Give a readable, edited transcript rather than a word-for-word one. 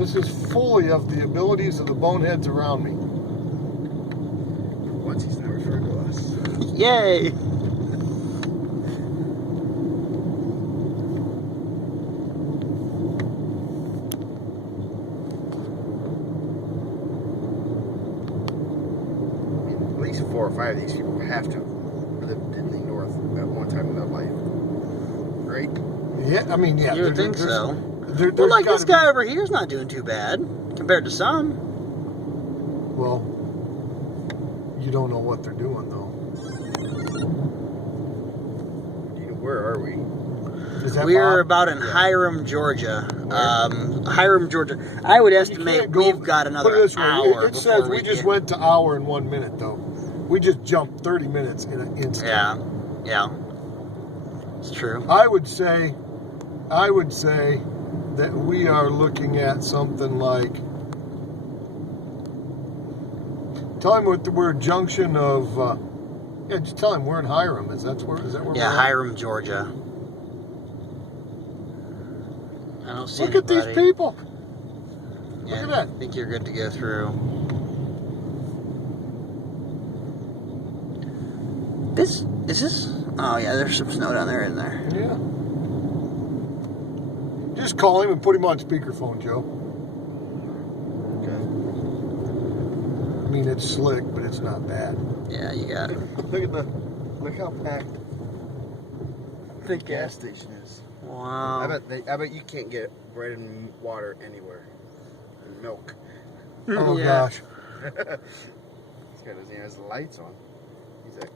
This is fully of the abilities of the boneheads around me. Once he's never referred to us. Yay! At least 4 or 5 of these people have to live in the north at one time in their life. Right? Yeah, I mean, yeah. You would think so. There's Well, like this gotta guy be- over here's not doing too bad compared to some. Well, you don't know what they're doing, though. Where are we? Is that We're Bob? about in Yeah. Hiram, Georgia. Where? Hiram, Georgia. I would You estimate can't go- we've got put another it this way, hour. It says before we just get- went to hour and 1 minute, though. We just jumped 30 minutes in an instant. Yeah. It's true. I would say that we are looking at something like. Tell him we're a junction of. Yeah, just tell him we're in Hiram. Is that where Yeah, we're at? Hiram, Georgia. I don't see Look at these anybody. people. Yeah, Look at that. I think you're good to go through. This is this? Oh yeah, there's some snow down there, isn't there? Yeah. Just call him and put him on speakerphone, Joe. Okay. I mean, it's slick, but it's not bad. Yeah, you got it. Look how packed the gas station is. Wow. I bet you can't get bread and water anywhere. And milk. Oh Yeah. gosh. This guy doesn't even have his lights on. He's like,